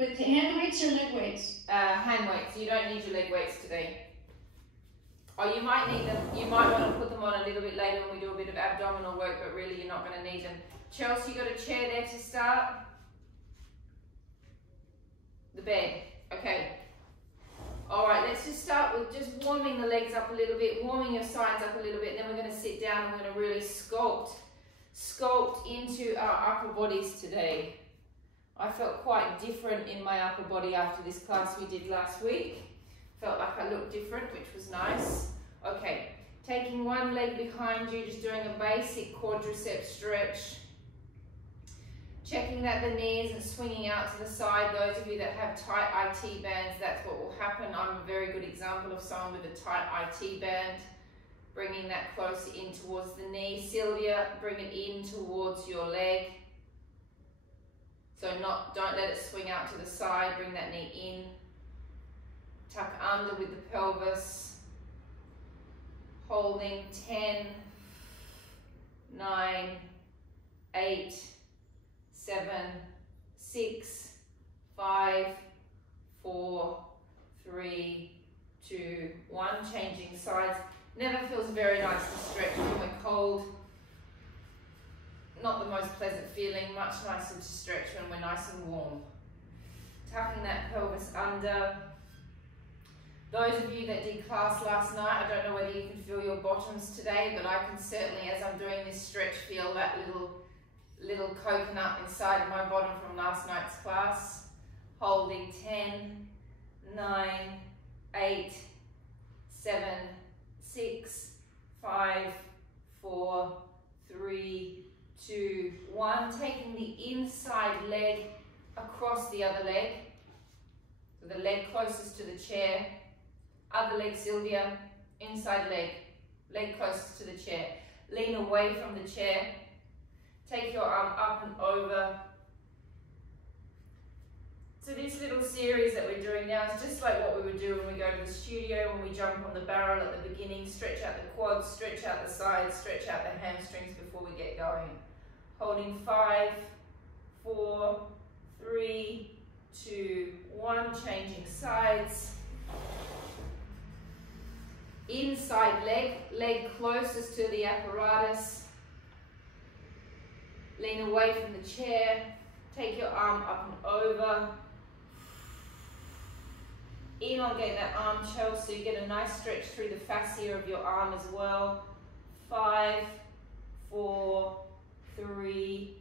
With the hand weights or leg weights? Hand weights. You don't need your leg weights today. Oh, you might need them. You might want to put them on a little bit later when we do a bit of abdominal work, but really you're not going to need them. Chelsea, you got a chair there to start? The bed. Okay. All right, let's just start with just warming the legs up a little bit, warming your sides up a little bit. Then we're going to sit down and we're going to really sculpt into our upper bodies today. I felt quite different in my upper body after this class we did last week. Felt like I looked different, which was nice. Okay, taking one leg behind you, just doing a basic quadricep stretch. Checking that the knees and swinging out to the side. Those of you that have tight IT bands, that's what will happen. I'm a very good example of someone with a tight IT band. Bringing that closer in towards the knee. Sylvia, bring it in towards your leg. So don't let it swing out to the side, bring that knee in. Tuck under with the pelvis. Holding 10, 9, 8, 7, 6, 5, 4, 3, 2, 1. Changing sides. Never feels very nice to stretch when we're cold. Not the most pleasant feeling, much nicer to stretch when we're nice and warm. Tucking that pelvis under. Those of you that did class last night, I don't know whether you can feel your bottoms today, but I can certainly, as I'm doing this stretch, feel that little coconut inside my bottom from last night's class. Holding 10, 9, 8, 7, 6, 5, 4, 3, 2, 1. Taking the inside leg across the other leg. So the leg closest to the chair. Other leg, Sylvia. Inside leg. Leg closest to the chair. Lean away from the chair. Take your arm up and over. So this little series that we're doing now is just like what we would do when we go to the studio, when we jump on the barrel at the beginning. Stretch out the quads, stretch out the sides, stretch out the hamstrings before we get going. Holding 5, 4, 3, 2, 1. Changing sides. Inside leg, leg closest to the apparatus. Lean away from the chair. Take your arm up and over. Elongate that arm, Chelsea, so you get a nice stretch through the fascia of your arm as well. 5, 4, 3,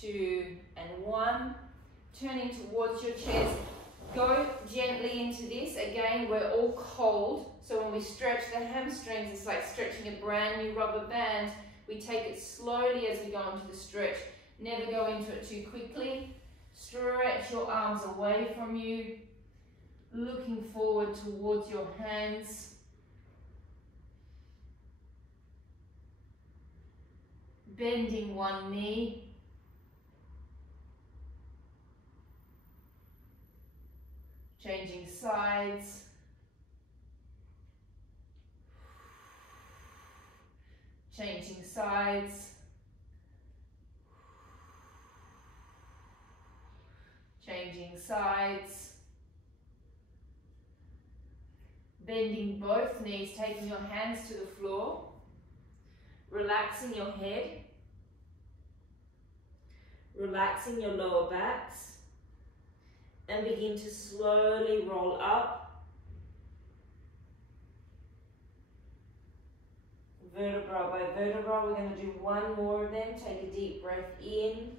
2, and 1. Turning towards your chest. Go gently into this. Again, we're all cold. So when we stretch the hamstrings, it's like stretching a brand new rubber band. We take it slowly as we go into the stretch. Never go into it too quickly. Stretch your arms away from you. Looking forward towards your hands. Bending one knee. Changing sides. Changing sides. Changing sides. Bending both knees, taking your hands to the floor. Relaxing your head. Relaxing your lower backs. And begin to slowly roll up. Vertebra by vertebra. We're going to do one more of them. Take a deep breath in.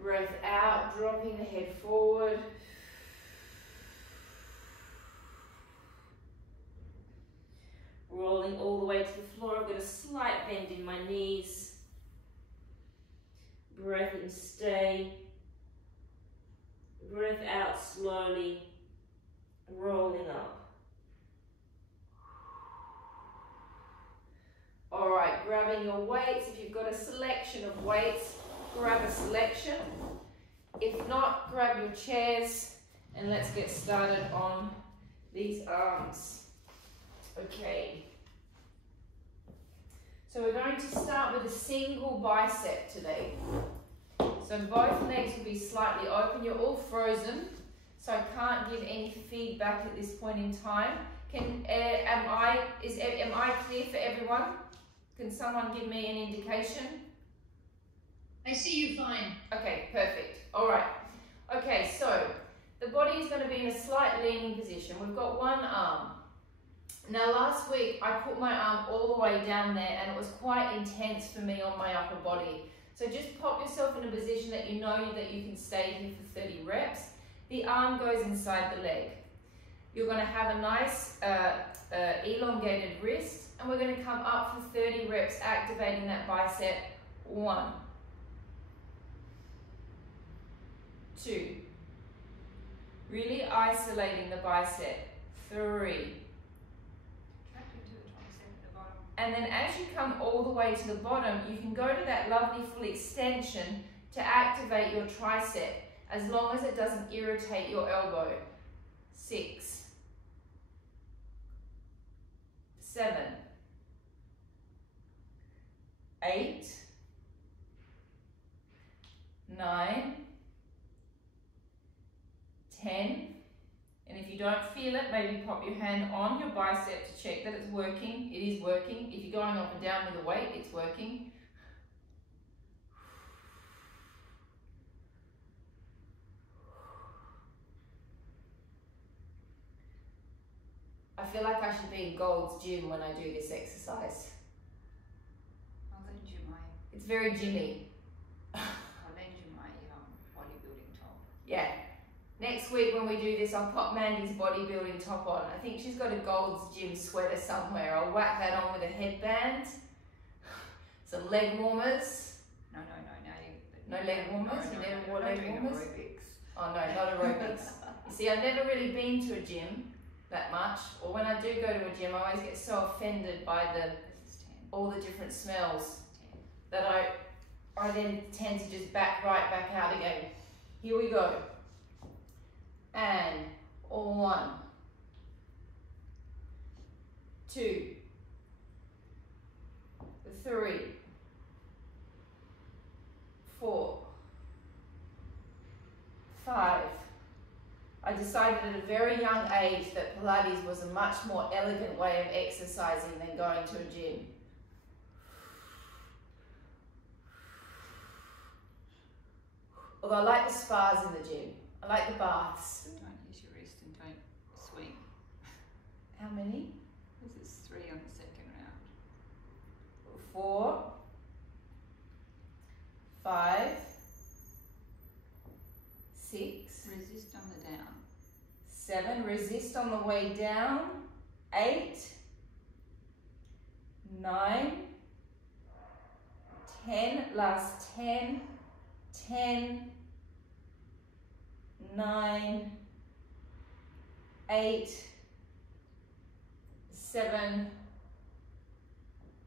Breath out, dropping the head forward. Rolling all the way to the floor. I've got a slight bend in my knees. Breath in, stay. Breath out slowly, rolling up. All right, grabbing your weights. If you've got a selection of weights, grab a selection. If not, grab your chairs and let's get started on these arms. Okay. So we're going to start with a single bicep today. So So both legs will be slightly open. You're all frozen, so I can't give any feedback at this point in time. Am I clear for everyone? Can someone give me an indication? I see you fine. Okay, perfect. All right. Okay, so the body is going to be in a slight leaning position. We've got one arm. Now last week I put my arm all the way down there and it was quite intense for me on my upper body. So just pop yourself in a position that you know that you can stay here for 30 reps. The arm goes inside the leg. You're going to have a nice elongated wrist, and we're going to come up for 30 reps, activating that bicep. 1, 2, really isolating the bicep. 3, and then as you come all the way to the bottom, you can go to that lovely full extension to activate your tricep, as long as it doesn't irritate your elbow. 6, 7, 8, 9, 10, and if you don't feel it, maybe pop your hand on your bicep to check that it's working. It is working. If you're going up and down with a weight, it's working. I feel like I should be in Gold's gym when I do this exercise. I'll lend you my... It's very gymmy. I'll lend you my bodybuilding top. Yeah. Next week when we do this, I'll pop Mandy's bodybuilding top on. I think she's got a Gold's Gym sweater somewhere. I'll whack that on with a headband. Some leg warmers. No, No leg warmers? You never wore leg warmers? Aerobics. Oh no, not aerobics. You see, I've never really been to a gym that much, or when I do go to a gym, I always get so offended by all the different smells that I then tend to just back right back out again. Here we go. And 1, 2, 3, 4, 5. I decided at a very young age that Pilates was a much more elegant way of exercising than going to a gym. Although I like the spas in the gym. I like the baths. Don't use your wrist and don't swing. How many? This is 3 on the second round. 4, 5, 6. Resist on the down. 7. Resist on the way down. 8, 9, 10. Last 10. 10, 9, 8, 7,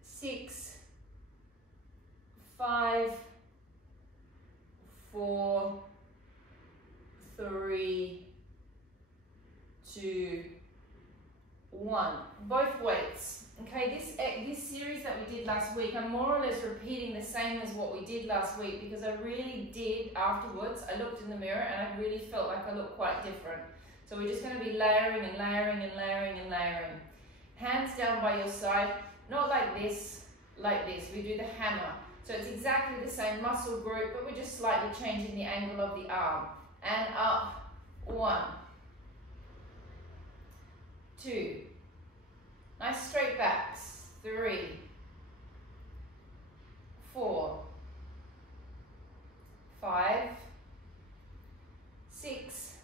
6, 5, 4, 3, 2, 1. Both weights. Okay, this series that we did last week, I'm more or less repeating the same as what we did last week, because I really did afterwards. I looked in the mirror and I really felt like I looked quite different. So we're just going to be layering and layering and layering and layering. Hands down by your side, not like this, like this. We do the hammer. So it's exactly the same muscle group, but we're just slightly changing the angle of the arm. And up. 1, 2. Nice straight backs. 3, 4, 5, 6,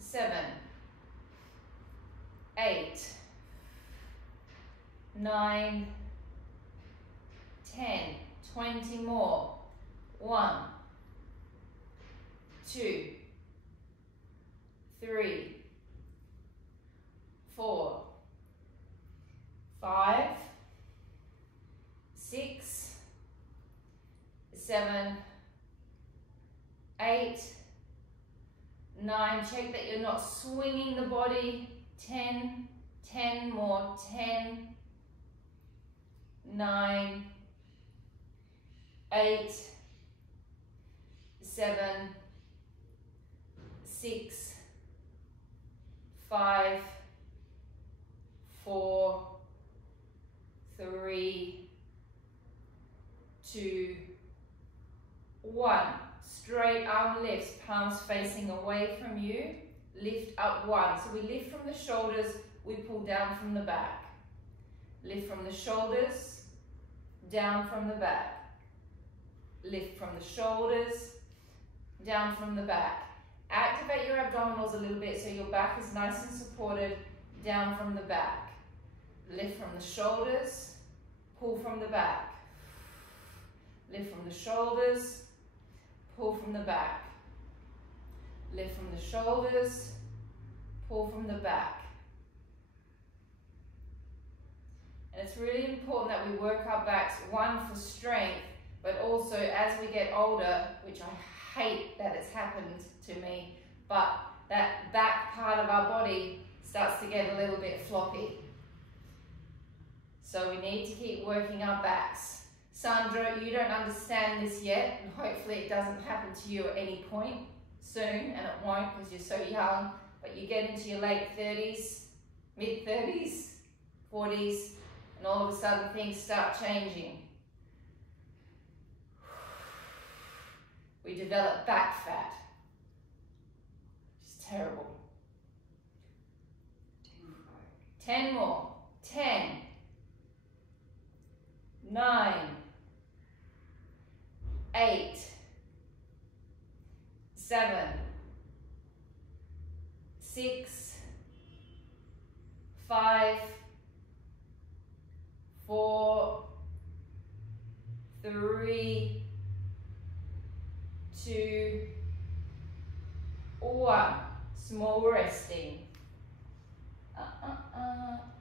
7, 8, 9, 10, 20 more. 1, 2, 3, 4, 5, 6, 7, 8, 9. Check that you're not swinging the body. 10, 10 more. 10, 9, 8, 7, 6, 5, 4, 3, 2, 1. Straight arm lifts, palms facing away from you. Lift up 1. So we lift from the shoulders, we pull down from the back. Lift from the shoulders, down from the back. Lift from the shoulders, down from the back. Activate your abdominals a little bit so your back is nice and supported, down from the back. Lift from the shoulders, pull from the back. Lift from the shoulders, pull from the back. Lift from the shoulders, pull from the back. And it's really important that we work our backs, one, for strength, but also as we get older, which I hate that it's happened to me, but that back part of our body starts to get a little bit floppy. So we need to keep working our backs. Sandra, you don't understand this yet, and hopefully it doesn't happen to you at any point soon, and it won't because you're so young, but you get into your late 30s, mid 30s, 40s, and all of a sudden things start changing. We develop back fat. It's terrible. 10 more. 10, 9, 8, 7, 6, 5, 4, 3, 2, 1. Small resting.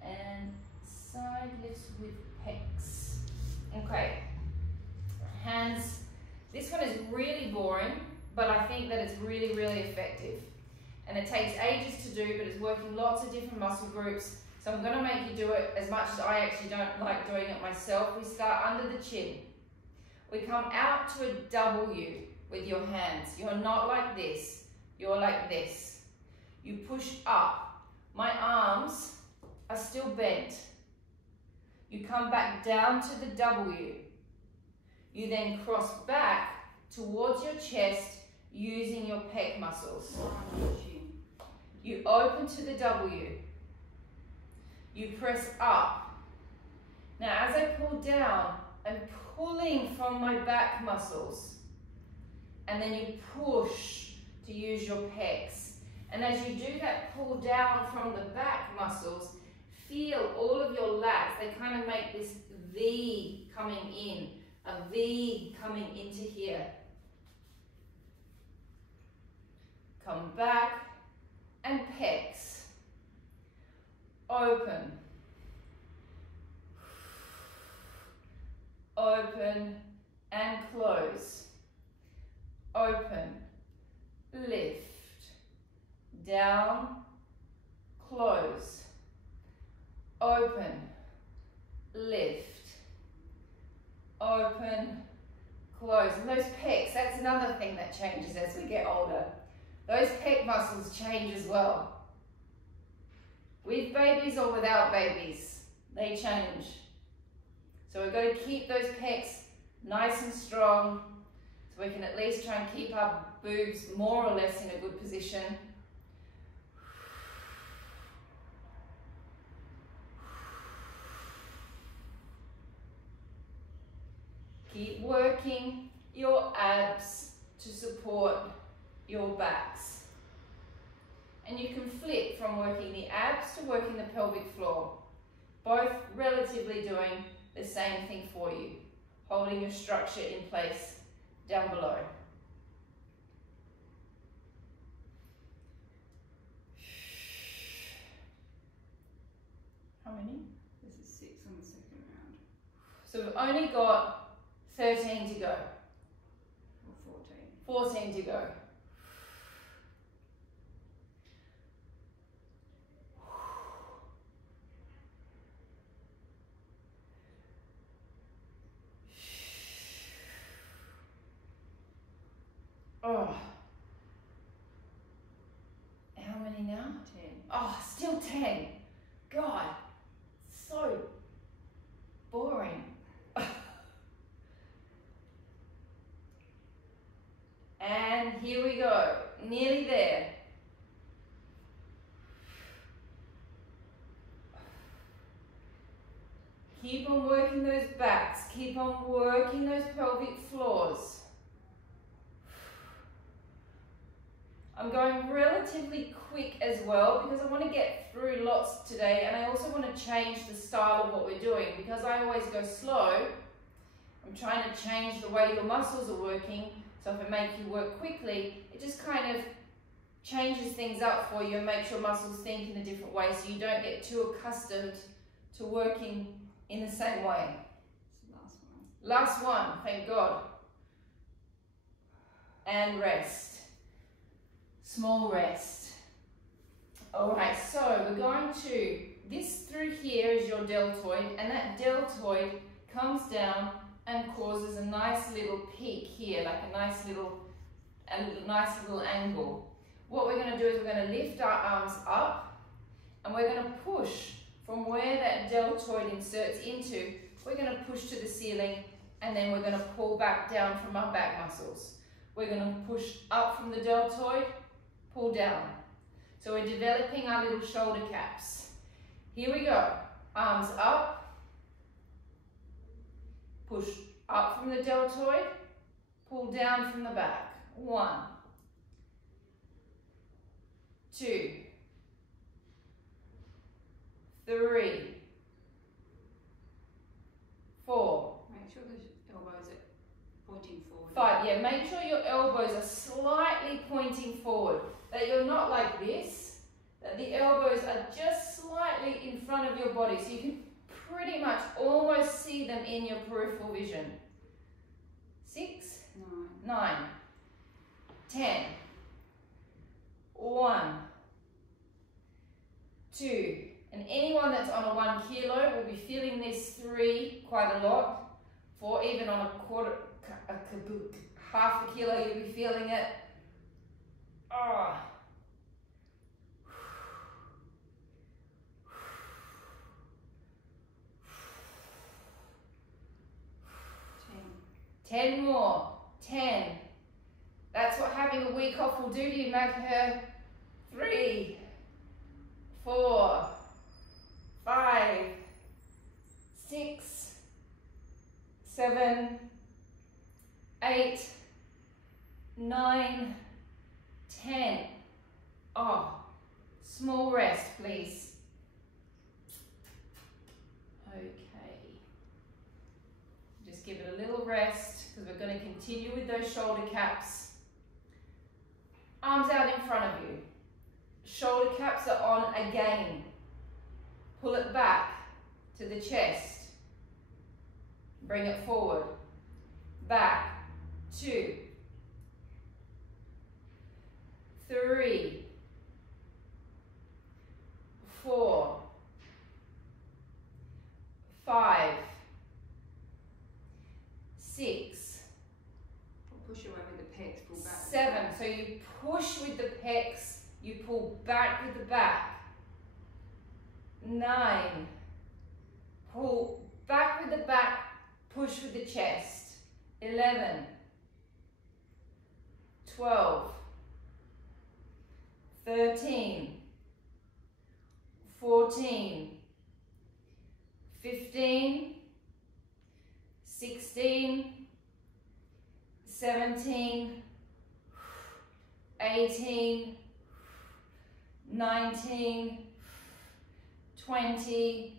And side lifts with pecs. Okay. Hands. This one is really boring, but I think that it's really, really effective. And it takes ages to do, but it's working lots of different muscle groups. So I'm going to make you do it as much as I actually don't like doing it myself. We start under the chin. We come out to a W with your hands. You're not like this. You're like this. You push up. My arms are still bent. You come back down to the W. You then cross back towards your chest using your pec muscles. You open to the W. You press up. Now as I pull down, I'm pulling from my back muscles. And then you push to use your pecs. And as you do that pull down from the back muscles, feel all of your lats. They kind of make this V coming in, a V coming into here. Come back and pecs. Open. Open and close. Open. Lift. Down. Close. Open. Lift. Open. Close. And those pecs, that's another thing that changes as we get older. Those pec muscles change as well. With babies or without babies, they change. So we've got to keep those pecs nice and strong so we can at least try and keep our boobs more or less in a good position. Keep working your abs to support your backs. And you can flip from working the abs to working the pelvic floor. Both relatively doing the same thing for you. Holding your structure in place down below. How many? This is 6 on the second round. So we've only got 13 to go. Or 14. 14 to go. Oh. How many now? 10. Oh, still 10. God, so boring. And here we go, nearly there. Keep on working those backs, keep on working those pelvic floors. I'm going relatively quick as well because I want to get through lots today, and I also want to change the style of what we're doing because I always go slow. I'm trying to change the way your muscles are working, so if I make you work quickly, it just kind of changes things up for you and makes your muscles think in a different way so you don't get too accustomed to working in the same way. It's the last one. Last one, thank God. And rest. Small rest. All right, so we're going to, this through here is your deltoid, and that deltoid comes down and causes a nice little peak here, like a nice little angle. What we're going to do is we're going to lift our arms up, and we're going to push from where that deltoid inserts into. We're going to push to the ceiling, and then we're going to pull back down from our back muscles. We're going to push up from the deltoid, pull down. So we're developing our little shoulder caps. Here we go. Arms up, push up from the deltoid, pull down from the back. 1, 2, 3, 4. Make sure the elbows are pointing forward. 5. Yeah, make sure your elbows are slightly pointing forward. That you're not like this, that the elbows are just slightly in front of your body so you can pretty much almost see them in your peripheral vision. 6, 9, 10, 1, 2, and anyone that's on a 1 kilo will be feeling this. 3 quite a lot. 4, even on half a kilo, you'll be feeling it. Oh. 10 more. 10. That's what having a week off will do to you, make her. 3, 4, 5, 6, 7, 8, 9, 10. Oh, small rest, please. Okay. Just give it a little rest because we're going to continue with those shoulder caps. Arms out in front of you. Shoulder caps are on again. Pull it back to the chest. Bring it forward. Back. 2, 3, 4, 5, 6, Push away with the pecs, pull back. 7. So you push with the pecs, you pull back with the back. 9. Pull back with the back, push with the chest. 11. 12. 13. 14. 15. 16. 17. 18. 19. 20.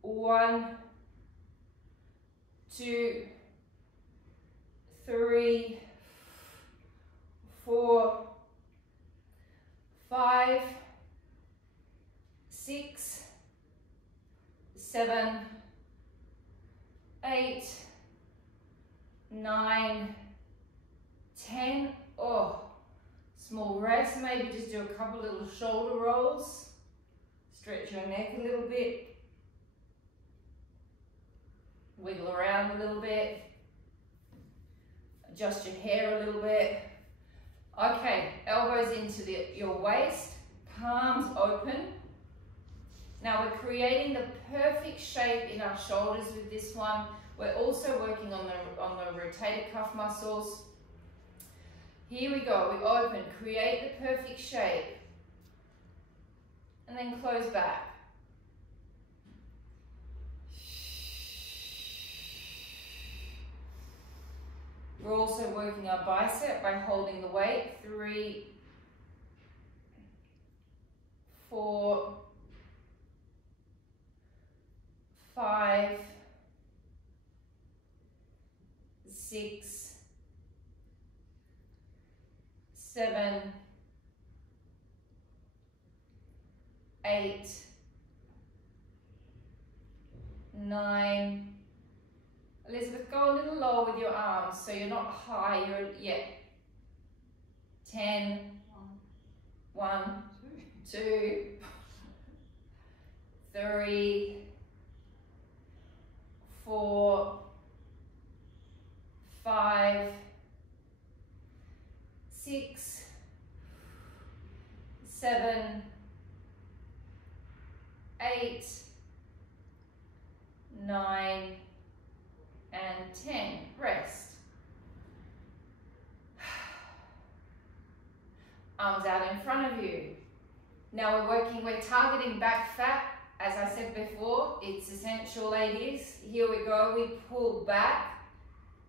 1, 2, 3, 4, 5, 6, 7, 8, 9, 10. Oh, small rest. Maybe just do a couple little shoulder rolls. Stretch your neck a little bit. Wiggle around a little bit. adjust your hair a little bit. Okay, elbows into your waist, palms open. Now we're creating the perfect shape in our shoulders with this one. We're also working on the rotator cuff muscles. Here we go, we open, create the perfect shape, and then close back. We're also working our bicep by holding the weight. 3, 4, 5, 6, 7, 8, 9. Elizabeth, go a little lower with your arms so you're not high. You're 10. 1, 2, 3, 4, 5, 6, 7, 8, 9, and 10. Rest. Arms out in front of you. Now we're targeting back fat. As I said before, it's essential, ladies. Here we go, we pull back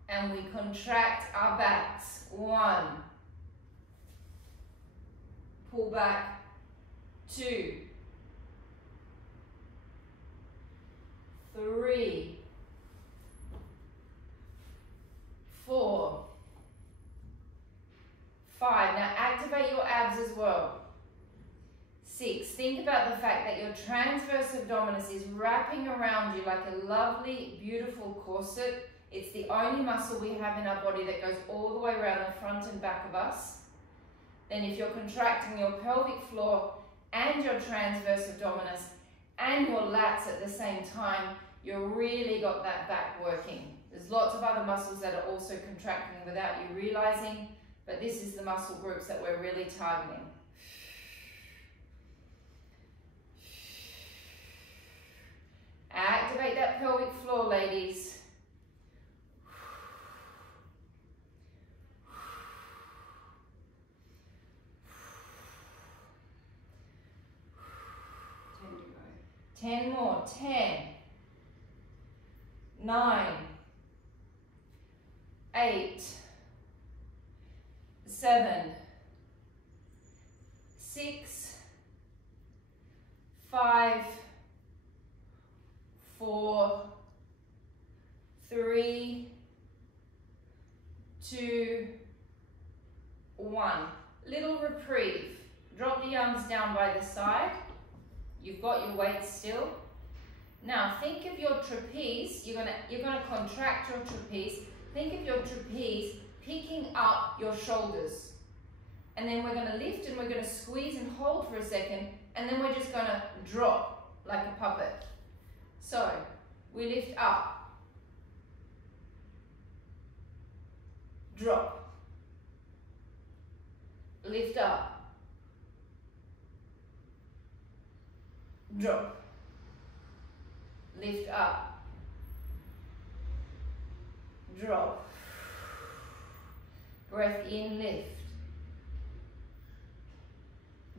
and we contract our backs. 1. Pull back. 2. 3. 4. 5. Now activate your abs as well. 6. Think about the fact that your transverse abdominis is wrapping around you like a lovely, beautiful corset. It's the only muscle we have in our body that goes all the way around the front and back of us. Then if you're contracting your pelvic floor and your transverse abdominis and your lats at the same time, you've really got that back working. There's lots of other muscles that are also contracting without you realizing, but this is the muscle groups that we're really targeting. Activate that pelvic floor, ladies. go. 10 more. 10, 9, 8, 7, 6, 5, 4, 3, 2, 1. Little reprieve. Drop the arms down by the side. You've got your weight still. Now think of your trapeze. You're gonna contract your trapeze. Think of your trapeze picking up your shoulders. And then we're gonna lift and we're gonna squeeze and hold for a second, and then we're just gonna drop like a puppet. So we lift up, drop, lift up, drop, lift up, drop, breath in, lift,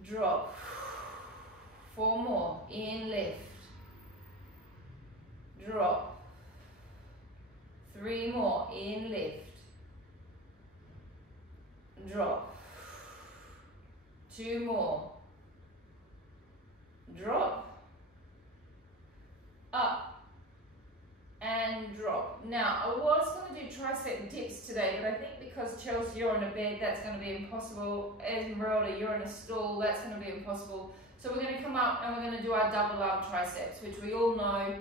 drop, 4 more, in, lift, drop, 3 more, in, lift, drop, 2 more, drop, up, and drop. Now, I was going to do tricep dips today, but I think because Chelsea, you're on a bed, that's going to be impossible. Esmeralda, you're in a stool, that's going to be impossible. So we're going to come up and we're going to do our double arm triceps, which we all know.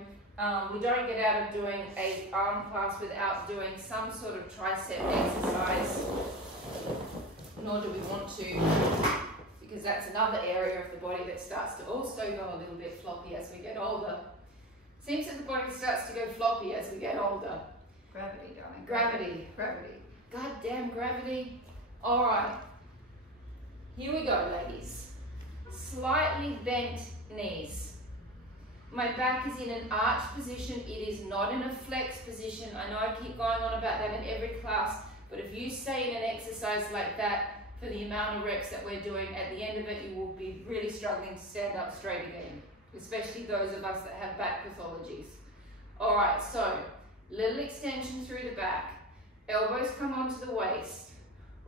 We don't get out of doing an arm class without doing some sort of tricep exercise, nor do we want to, because that's another area of the body that starts to also go a little bit floppy as we get older. Seems that the body starts to go floppy as we get older. Gravity, darling. Gravity. Gravity. Goddamn gravity. All right. Here we go, ladies. Slightly bent knees. My back is in an arch position. It is not in a flex position. I know I keep going on about that in every class, but if you stay in an exercise like that for the amount of reps that we're doing, at the end of it, you will be really struggling to stand up straight again, especially those of us that have back pathologies. All right, so little extension through the back. Elbows come onto the waist.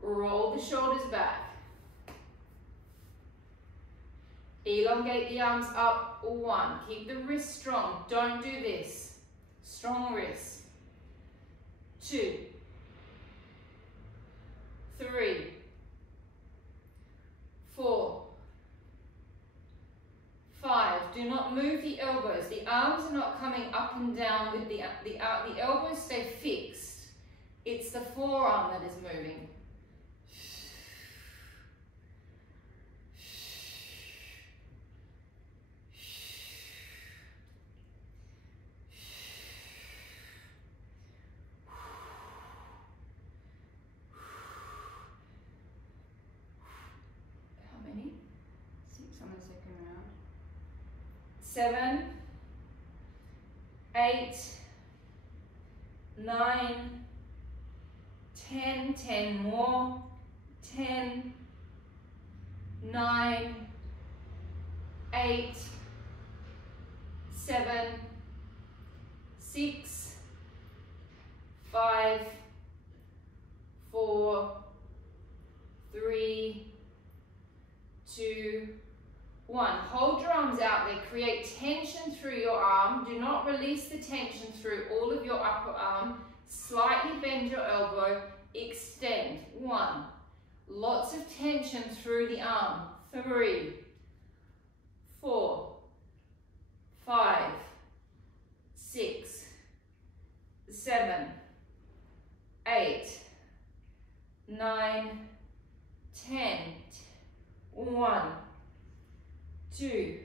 Roll the shoulders back. Elongate the arms up, 1. Keep the wrist strong. Don't do this. Strong wrist. 2, 3, 4, 5. Do not move the elbows. The arms are not coming up and down with the elbows stay fixed. It's the forearm that is moving. How many? 6 on the second round. 7, 8, 9, 10, 10 more, 10, 9, 8, 7, 6, 5, 4, 3, 2, 1. Hold your arms out there. Create tension through your arm. Do not release the tension through all of your upper arm. Slightly bend your elbow. Extend. 1. Lots of tension through the arm. 3, 4, 5, 6, 7, 8, 9, 10. 1, 2,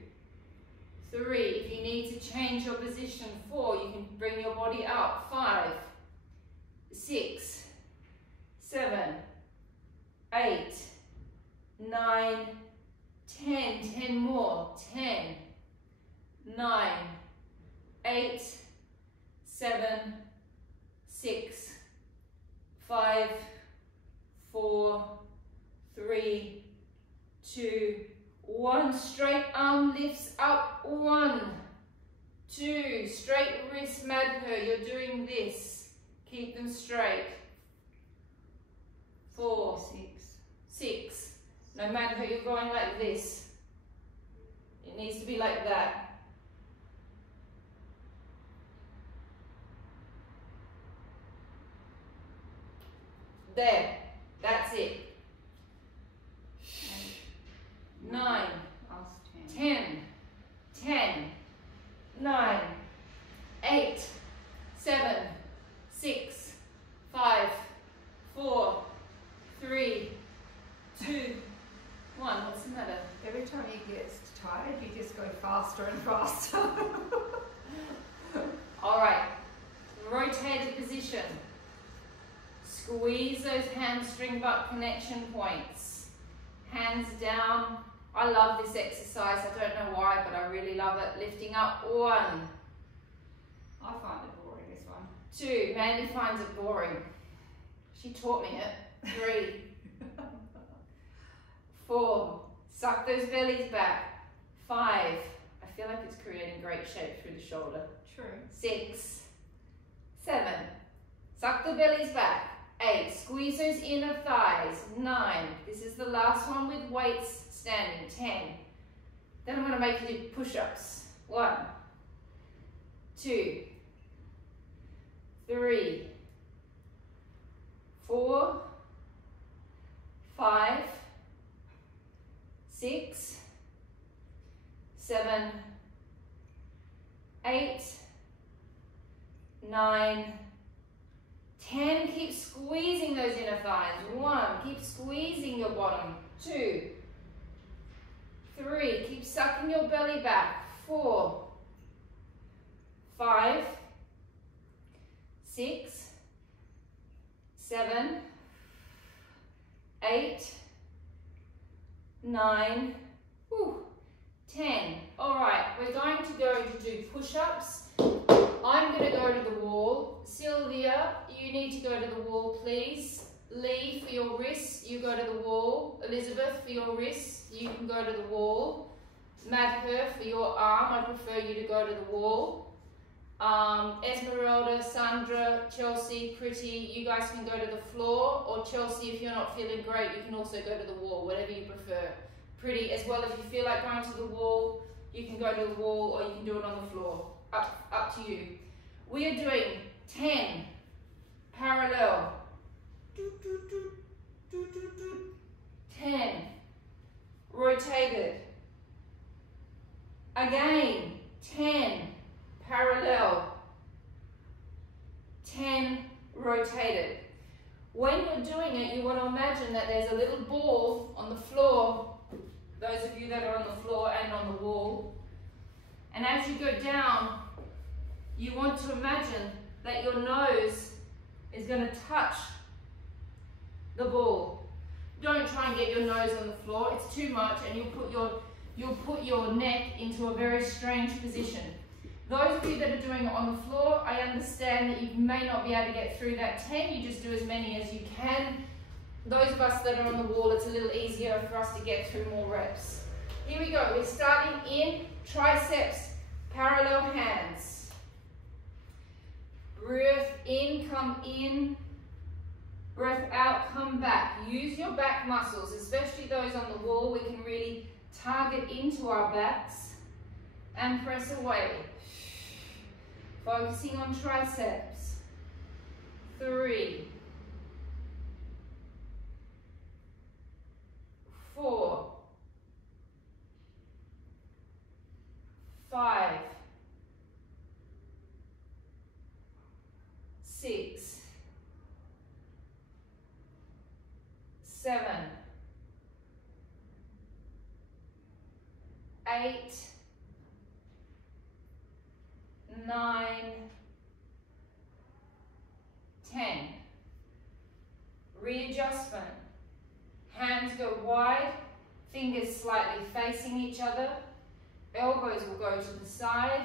3. If you need to change your position, 4. You can bring your body up. 5, 6, 7, 8, 9, 10. 10 more. 10, 9, 8, 7, 6, 5, 4, 3, 2, 1. Straight arm lifts up. 1, 2. Straight wrist, Madhu. You're doing this. Keep them straight. 4, 6. No matter how you're going like this. It needs to be like that. There. That's it. 9, 10, 10, 9, 8, 7, 6, 5, 4, 3, 2, 1. What's the matter? Every time you get tired, you just go faster and faster. All right. Rotated position. Squeeze those hamstring butt connection points. Hands down. I love this exercise. I don't know why, but I really love it. Lifting up. 1. I find it boring, this one. 2. Mandy finds it boring. She taught me it. 3. 4. Suck those bellies back. 5. I feel like it's creating great shape through the shoulder. True. 6. 7. Suck the bellies back. 8. Squeeze those inner thighs. 9. This is the last one with weights standing. 10. Then I'm going to make you do push-ups. 1, 2, 3, 4, 5, 6, 7, 8, 9, 10. Keep squeezing those inner thighs. 1. Keep squeezing your bottom. 2, 3. Keep sucking your belly back. 4, 5, 6, 7, 8, 9, 10. All right, we're going to go to do push-ups. I'm going to go to the wall. Sylvia, you need to go to the wall, please. Lee, for your wrists, you go to the wall. Elizabeth, for your wrists, you can go to the wall. Madher, for your arm, I prefer you to go to the wall. Esmeralda, Sandra, Chelsea, Pretty, you guys can go to the floor, or Chelsea, if you're not feeling great, you can also go to the wall, whatever you prefer. Pretty as well, if you feel like going to the wall, you can go to the wall, or you can do it on the floor. Up to you. We are doing 10 parallel, 10 rotated, again 10 parallel, 10 rotated. When you're doing it, you want to imagine that there's a little ball on the floor, those of you that are on the floor and on the wall, and as you go down, you want to imagine that your nose is going to touch the ball. Don't try and get your nose on the floor, it's too much, and you'll put your neck into a very strange position. Those of you that are doing it on the floor, I understand that you may not be able to get through that 10, you just do as many as you can. Those of us that are on the wall, it's a little easier for us to get through more reps. Here we go, we're starting in triceps, parallel hands. Breath in, come in. Breath out, come back. Use your back muscles, especially those on the wall. We can really target into our backs and press away. Focusing on triceps. 3, 4, 5, 6, 7, 8, 9, 10. Readjustment. Hands go wide, fingers slightly facing each other. Elbows will go to the side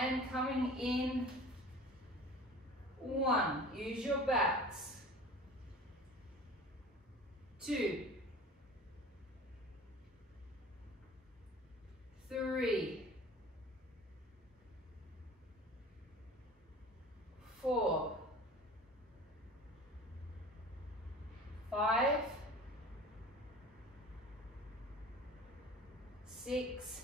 and coming in. 1. Use your backs. 2, 3, 4, 5, 6,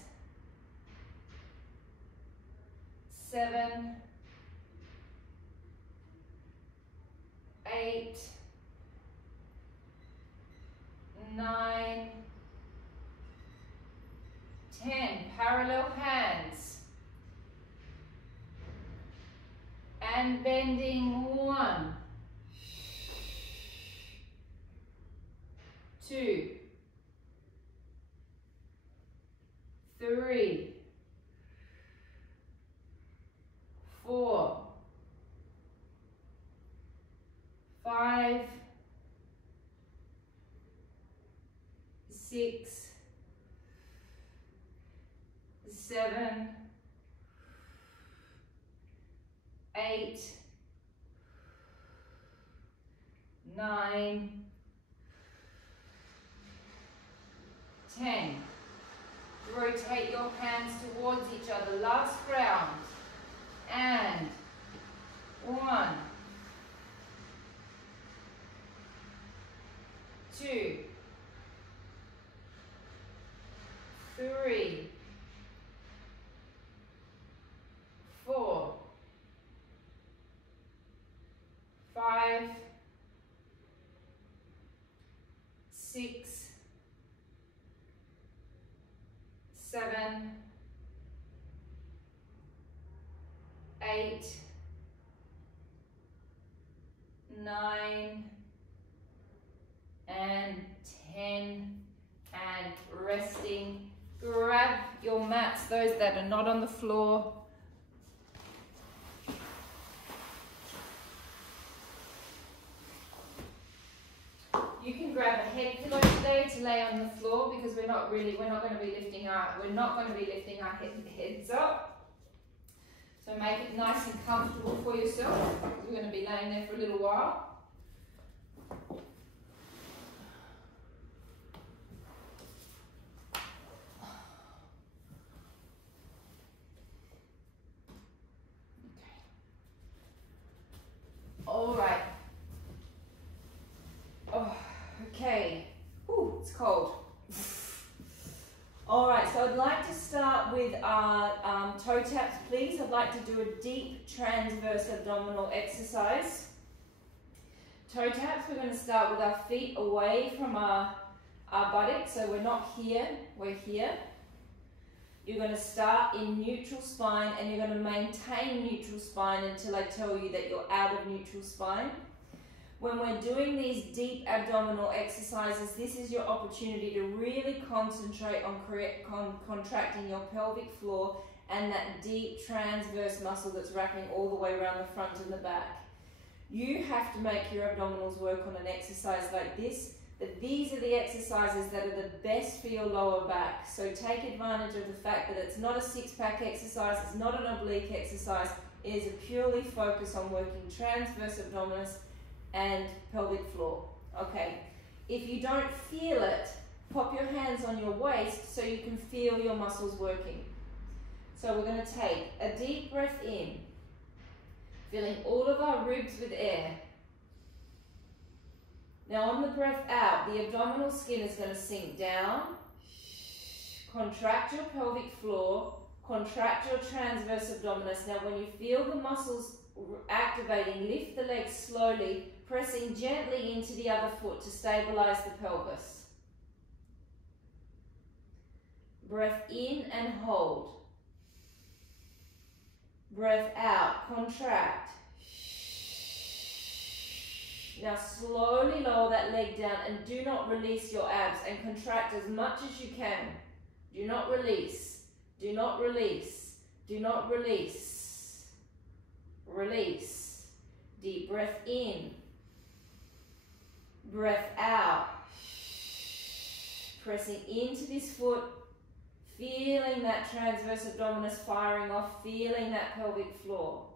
7, 8, 9, 10. Parallel hands. And bending. 1, 2, 3, 4, 5, 6, 7, 8, 9, 10. Rotate your hands towards each other. Last round. And 1, 2, 3, 4, 5, 6, 7, 8, 9, and 10, and resting. Grab your mats, those that are not on the floor. grab a head pillow today to lay on the floor because we're not going to be lifting our heads up. So make it nice and comfortable for yourself. We're going to be laying there for a little while. All right. Oh, okay. Ooh, it's cold. All right, so I'd like to start with our toe taps, please. I'd like to do a deep transverse abdominal exercise. Toe taps, we're going to start with our feet away from our buttocks, so we're not here, we're here. You're going to start in neutral spine and you're going to maintain neutral spine until I tell you that you're out of neutral spine. When we're doing these deep abdominal exercises, this is your opportunity to really concentrate on contracting your pelvic floor and that deep transverse muscle that's wrapping all the way around the front and the back. You have to make your abdominals work on an exercise like this, but these are the exercises that are the best for your lower back. So take advantage of the fact that it's not a six-pack exercise, it's not an oblique exercise, it is a purely focus on working transverse abdominis and pelvic floor. Okay, if you don't feel it, pop your hands on your waist so you can feel your muscles working. So we're going to take a deep breath in, filling all of our ribs with air. Now on the breath out, the abdominal skin is going to sink down, contract your pelvic floor, contract your transverse abdominis. Now when you feel the muscles activating, lift the legs slowly, pressing gently into the other foot to stabilize the pelvis. Breath in and hold. Breath out, contract. Now slowly lower that leg down and do not release your abs and contract as much as you can. Do not release, do not release, do not release. Release. Deep breath in. Breath out. Pressing into this foot, feeling that transverse abdominis firing off, feeling that pelvic floor.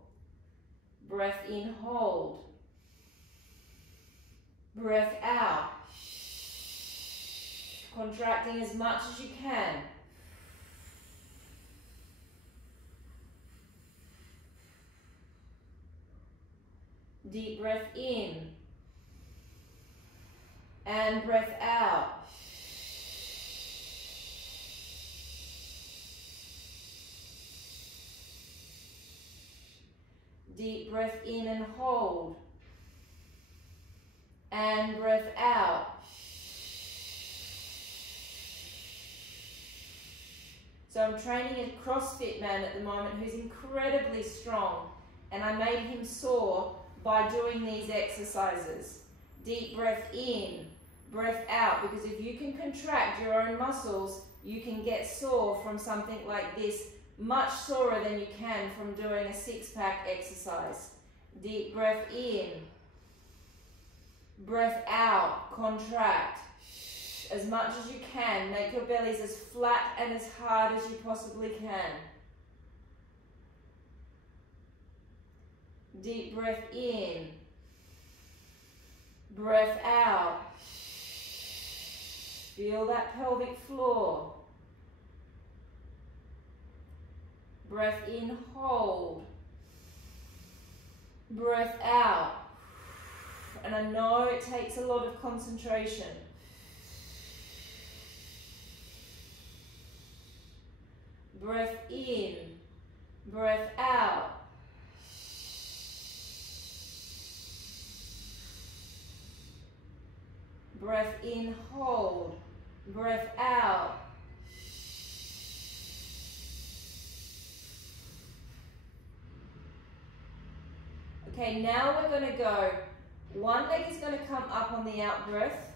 Breath in, hold. Breath out. Contracting as much as you can. Deep breath in. And breath out. Deep breath in and hold. And breath out. So I'm training a CrossFit man at the moment who's incredibly strong, and I made him sore by doing these exercises. Deep breath in, breath out, because if you can contract your own muscles, you can get sore from something like this, much sorer than you can from doing a six-pack exercise. Deep breath in, breath out, contract as much as you can. Make your bellies as flat and as hard as you possibly can. Deep breath in, breath out. Feel that pelvic floor. Breath in, hold. Breath out. And I know it takes a lot of concentration. Breath in, breath out. Breath in, hold. Breath out. Okay, now we're going to go, one leg is going to come up on the out breath,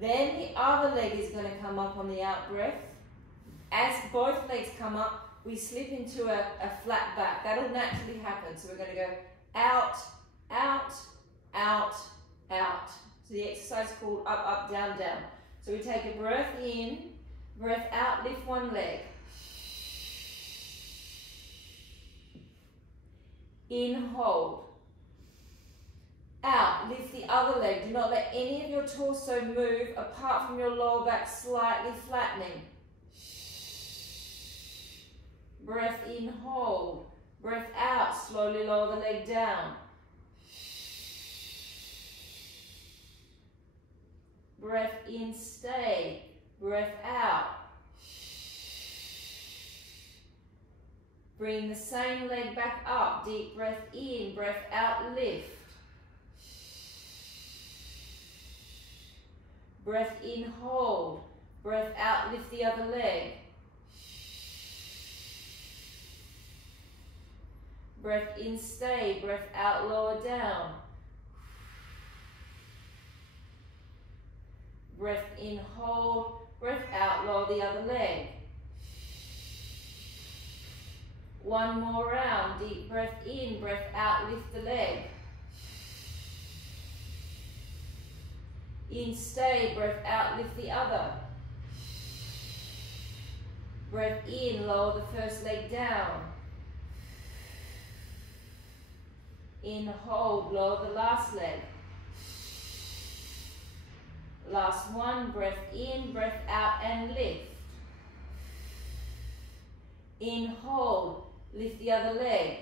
then the other leg is going to come up on the out breath. As both legs come up, we slip into a flat back. That'll naturally happen. So we're going to go out, out, out, out, So the exercise is called up, up, down, down. So we take a breath in, breath out, lift one leg. In, hold. Out, lift the other leg. Do not let any of your torso move apart from your lower back slightly flattening. Breath in, hold. Breath out, slowly lower the leg down. Breath in, stay. Breath out. Bring the same leg back up. Deep breath in, breath out, lift. Breath in, hold. Breath out, lift the other leg. Breath in, stay. Breath out, lower down. Breath in, hold. Breath out, lower the other leg. One more round. Deep breath in, breath out, lift the leg. In, stay. Breath out, lift the other. Breath in, lower the first leg down. In, hold, lower the last leg. Last one, breath in, breath out, and lift. In, hold, lift the other leg.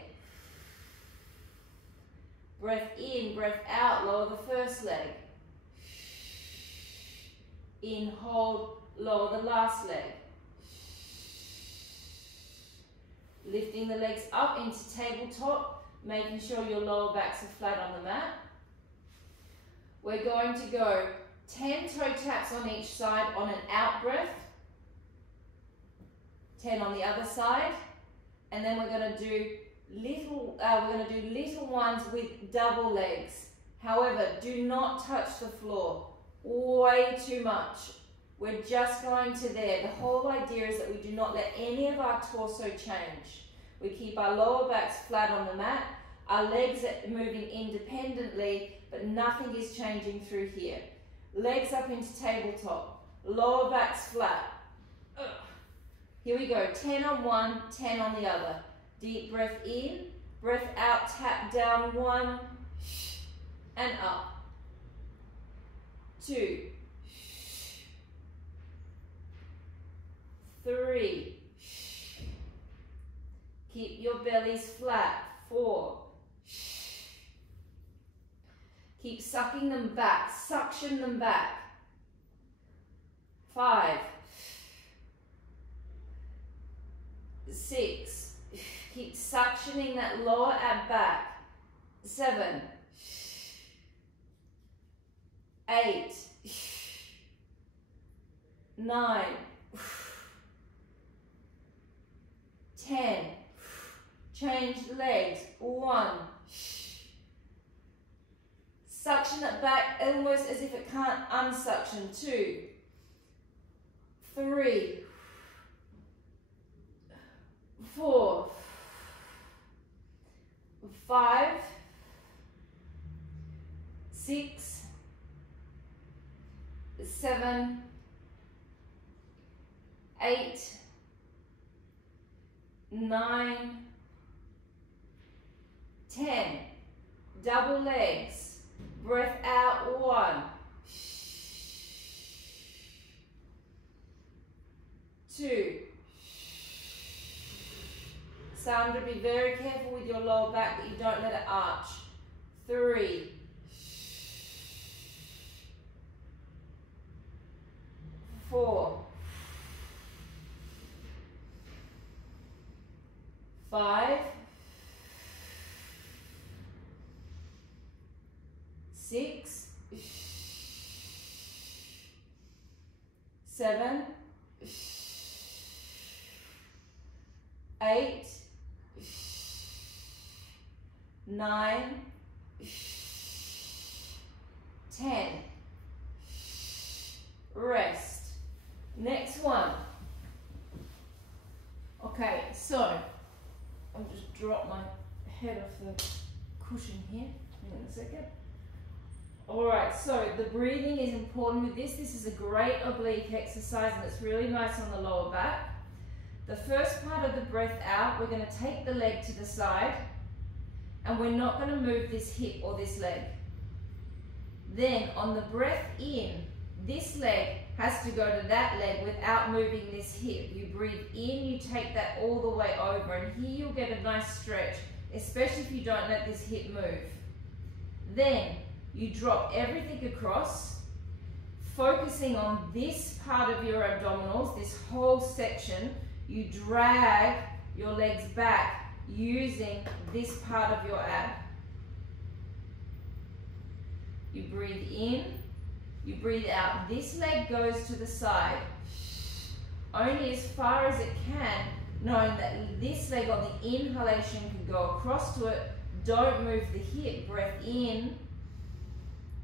Breath in, breath out, lower the first leg. In, hold, lower the last leg. Lifting the legs up into tabletop, making sure your lower backs are flat on the mat. We're going to go 10 toe taps on each side on an out breath, 10 on the other side, and then we're going to do little ones with double legs. However, do not touch the floor. Way too much. We're just going to there. The whole idea is that we do not let any of our torso change. We keep our lower backs flat on the mat. Our legs are moving independently, but nothing is changing through here. Legs up into tabletop. Lower backs flat. Here we go. 10 on one, 10 on the other. Deep breath in, breath out, tap down, 1, and up. 2, 3. Keep your bellies flat. 4. Keep sucking them back. Suction them back. 5. 6. Keep suctioning that lower ab back. 7. 8. 9. 10. Change legs. 1. Suction it back almost as if it can't unsuction. 2. 3. 4. 5. 6. 7. 8. 9. 10. Double legs. Breath out. 1. 2. Sandra, be very careful with your lower back that you don't let it arch. 3. 4. 5. 6. 7. 8. 9. 10. Rest. Next one. Okay, so I'll just drop my head off the cushion here. Hang on a second. Alright, so the breathing is important with this. This is a great oblique exercise and it's really nice on the lower back. The first part of the breath out, we're going to take the leg to the side and we're not going to move this hip or this leg. Then on the breath in, this leg has to go to that leg without moving this hip. You breathe in, you take that all the way over, and here you'll get a nice stretch, especially if you don't let this hip move. Then you drop everything across, focusing on this part of your abdominals, this whole section. You drag your legs back using this part of your ab. You breathe in, you breathe out. This leg goes to the side, only as far as it can, knowing that this leg on the inhalation can go across to it. Don't move the hip. Breath in,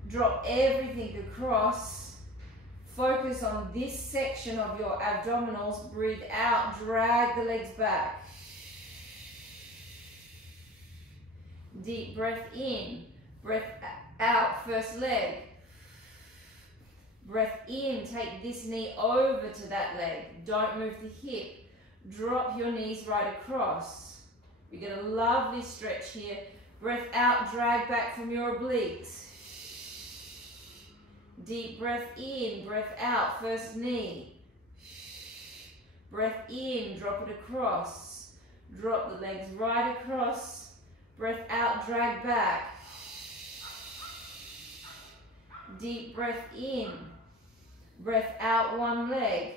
drop everything across, focus on this section of your abdominals. Breathe out, drag the legs back. Deep breath in, breath out, first leg. Breath in, take this knee over to that leg. Don't move the hip. Drop your knees right across. You're going to love this stretch here. Breath out, drag back from your obliques. Deep breath in, breath out, first knee. Breath in, drop it across. Drop the legs right across. Breath out, drag back. Deep breath in. Breath out, one leg.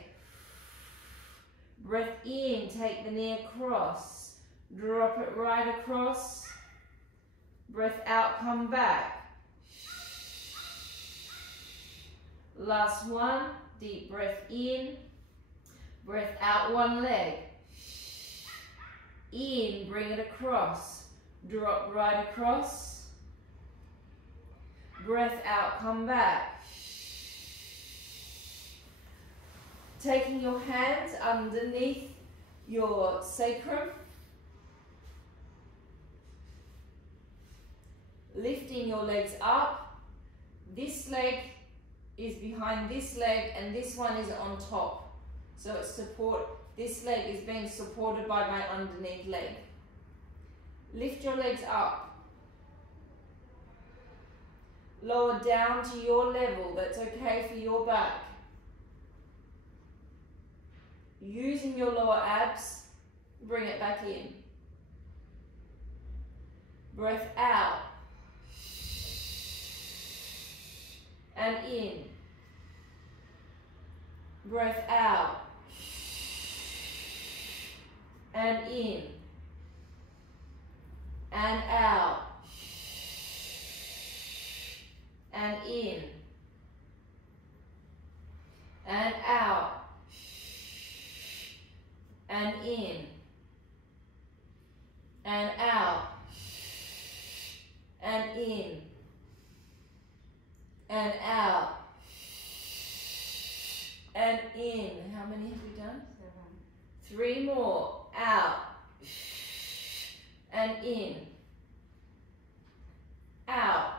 Breath in, take the knee across. Drop it right across. Breath out, come back. Last one, deep breath in. Breath out, one leg. In, bring it across. Drop right across. Breath out, come back. Taking your hands underneath your sacrum. Lifting your legs up. This leg is behind this leg and this one is on top. So it's this leg is being supported by my underneath leg. Lift your legs up. Lower down to your level, that's okay for your back. Using your lower abs, bring it back in. Breath out. And in. Breath out. And in. And out. And in. And out. And in. And out. And in. And out. And in. How many have we done? 7. 3 more. Out. And in. Out.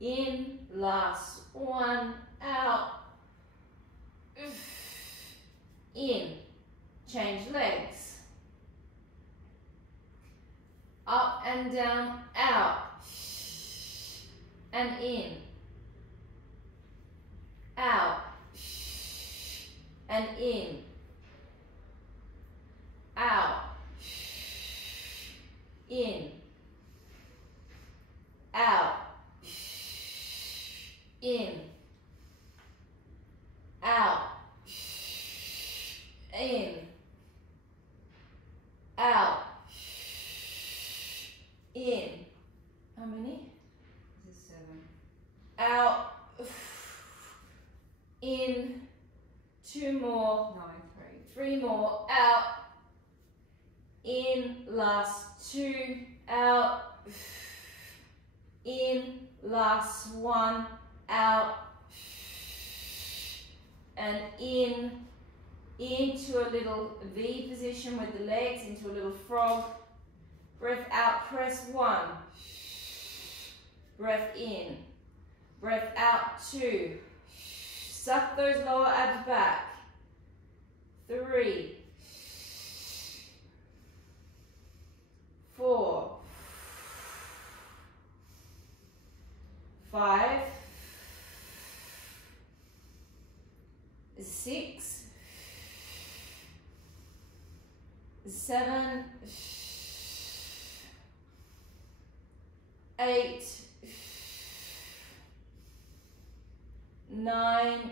In. Last one. Out. In. Change legs. Up and down. Out. And in. Out. And in. Out. In. Out. In. Out. In. Out. In. How many? This is 7. Out. In. 2 more. No, 3 more. Out. In. Last 2. Out. In. Last 1. Out. And in. Into a little V position with the legs, into a little frog. Breath out, press 1. breath in, breath out, 2, suck those lower abs back, 3, 4, 5, 6, 7, 8, 9,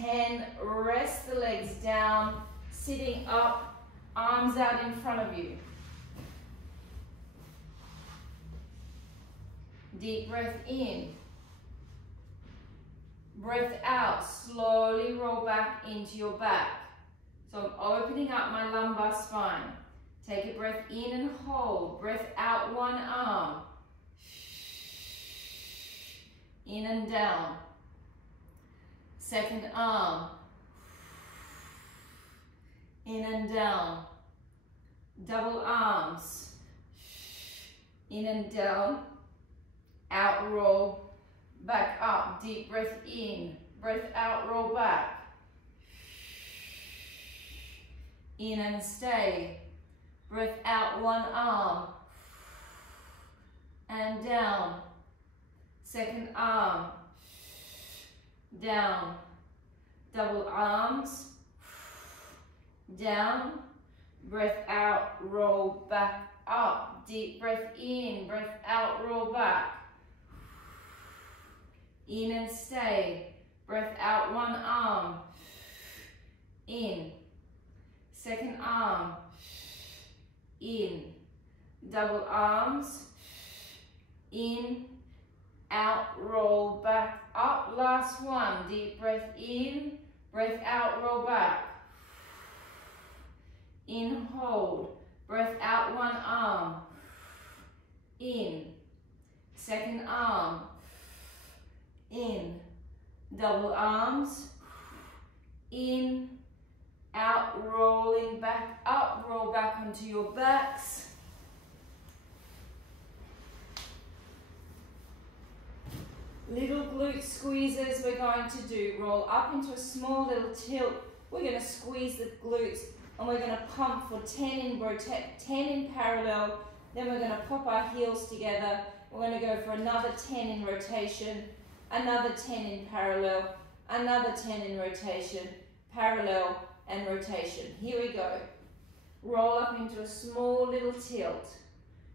10. Rest the legs down, sitting up, arms out in front of you. Deep breath in. Breath out, slowly roll back into your back. So I'm opening up my lumbar spine. Take a breath in and hold. Breath out, one arm. In and down. Second arm. In and down. Double arms. In and down. Out, roll. Back up. Deep breath in. Breath out, roll back. In and stay. Breath out, one arm. And down. Second arm. Down. Double arms. Down. Breath out, roll back up. Deep breath in. Breath out, roll back. In and stay. Breath out, one arm. In. Second arm. In. Double arms. In. Out, roll back up. Last one. Deep breath in. Breath out, roll back. In, hold. Breath out, one arm. In. Second arm. In. Double arms. In. Out, rolling back up. Roll back onto your backs. Little glute squeezes we're going to do. Roll up into a small little tilt. We're going to squeeze the glutes and we're going to pump for 10 in parallel. Then we're going to pop our heels together. We're going to go for another 10 in rotation, another 10 in parallel, another 10 in rotation, parallel and rotation. Here we go. Roll up into a small little tilt.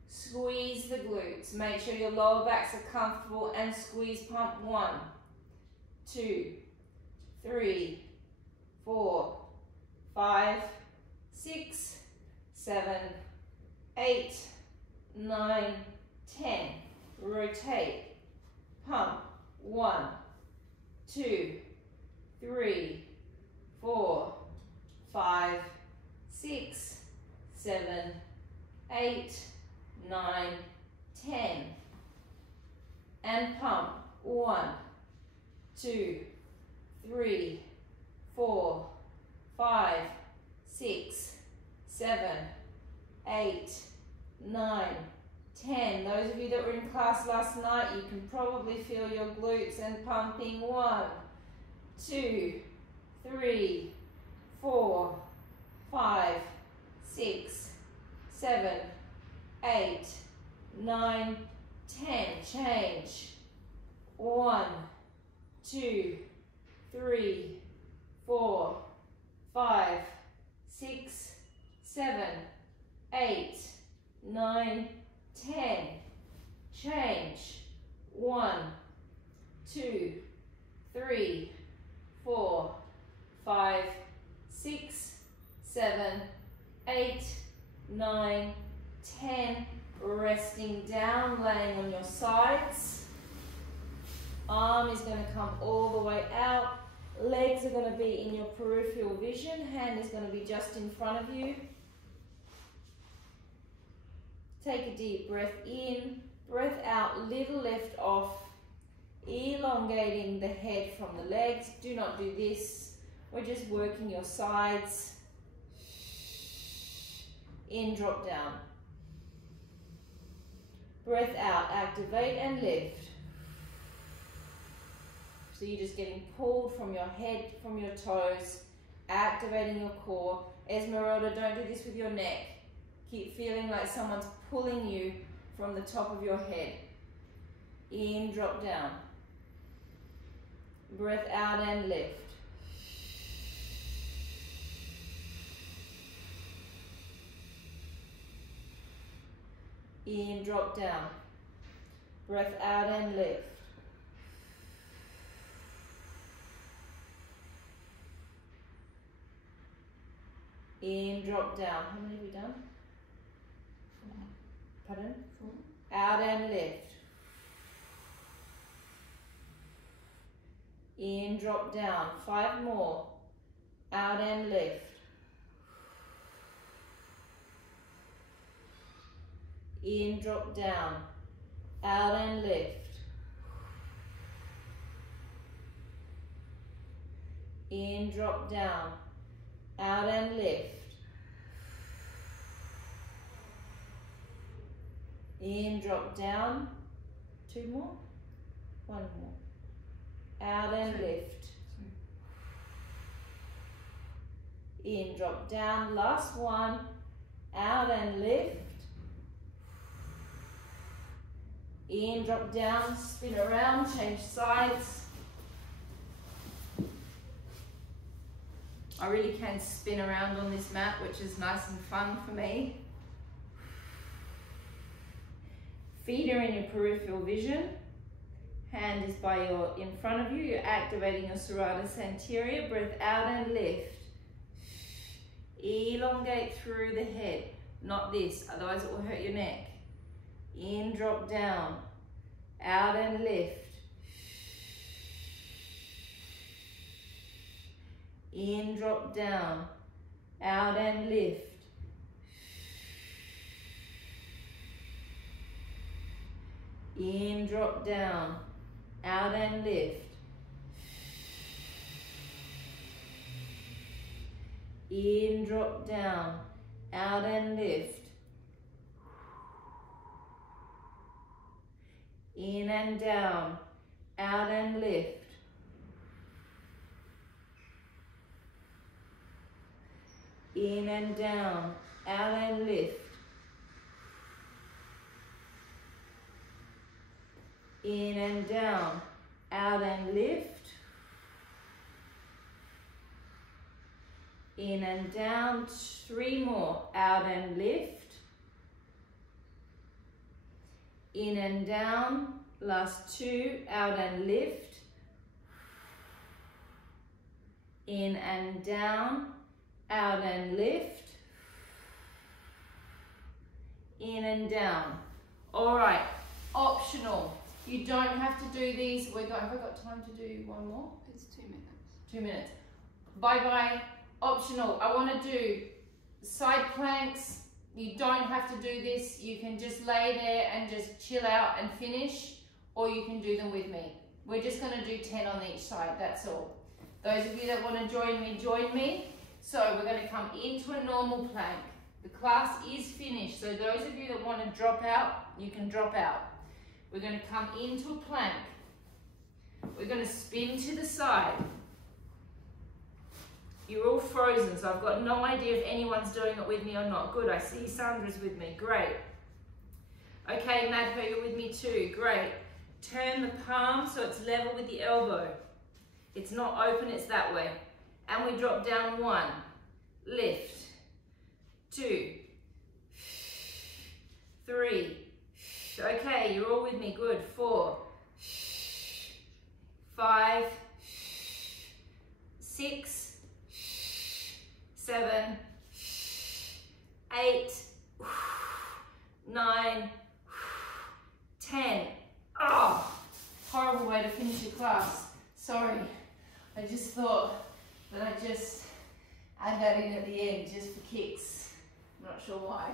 Squeeze the glutes. Make sure your lower backs are comfortable and squeeze, pump. 1, 2, 3, 4, 5, 6, 7, 8, 9, 10. Rotate. Pump. 1, 2, 3, 4, 5, 6, 7, 8, 9, 10. And pump. 1, 2, 3, 4, 5, 6, 7, 8, 9, 10. Those of you that were in class last night, you can probably feel your glutes and pumping. 1, 2, 3, 4, 5, 6, 7, 8, 9, 10. Change. 1, 2, 3, 4, 5, 6, 7, 8, 9, 10. Change. 1, 2, 3, 4, 5, 6, 7, 8, 9, 10. Resting down, laying on your sides. Arm is going to come all the way out. Legs are going to be in your peripheral vision. Hand is going to be just in front of you. Take a deep breath in. Breath out, little lift off. Elongating the head from the legs. Do not do this. We're just working your sides. In, drop down. Breath out, activate and lift. So you're just getting pulled from your head, from your toes, activating your core. Esmeralda, don't do this with your neck. Keep feeling like someone's pulling you from the top of your head. In, drop down. Breath out and lift. In, drop down. Breath out and lift. In, drop down. How many have we done? 4. Pardon? 4. Out and lift. In, drop down. 5 more. Out and lift. In, drop down. Out and lift. In, drop down. Out and lift. In, drop down. 2 more. 1 more. Out and lift. In, drop down. Last one. Out and lift. In, drop down. Spin around. Change sides. I really can spin around on this mat, which is nice and fun for me. Feet are in your peripheral vision. Hand is in front of you. You're activating your serratus anterior. Breath out and lift. Elongate through the head. Not this, otherwise it will hurt your neck. In, drop down. Out and lift. In, drop down. Out and lift. In, drop down. Out and lift. In, drop down. Out and lift. In and down. Out and lift. In and down. Out and lift. In and down, out and lift. In and down, 3 more, out and lift. In and down, last 2, out and lift. In and down, out and lift. In and down. All right, optional. You don't have to do these. Have I got time to do 1 more? It's 2 minutes. 2 minutes. Bye-bye. Optional. I want to do side planks. You don't have to do this. You can just lay there and just chill out and finish, or you can do them with me. We're just going to do 10 on each side. That's all. Those of you that want to join me, join me. So we're going to come into a normal plank. The class is finished. So those of you that want to drop out, you can drop out. We're going to come into a plank. We're going to spin to the side. You're all frozen, so I've got no idea if anyone's doing it with me or not. Good, I see Sandra's with me. Great. Okay, Madho, you're with me too. Great. Turn the palm so it's level with the elbow. It's not open, it's that way. And we drop down 1. Lift. 2. 3. Okay, you're all with me, good. 4, 5, 6, 7, 8, 9, 10. Oh, horrible way to finish your class. Sorry, I just thought that I'd just add that in at the end just for kicks. I'm not sure why.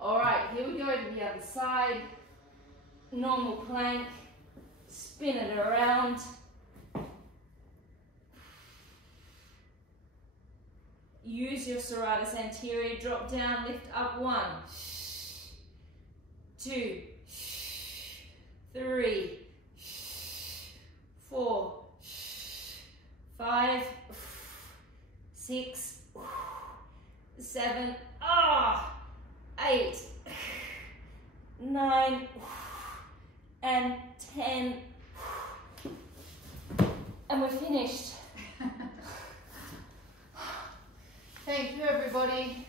All right, here we go to the other side. Normal plank, spin it around. Use your serratus anterior, drop down, lift up. 1, 2, 3, 4, 5, 6, 7, 8, 9, and 10. And we're finished. Thank you, everybody.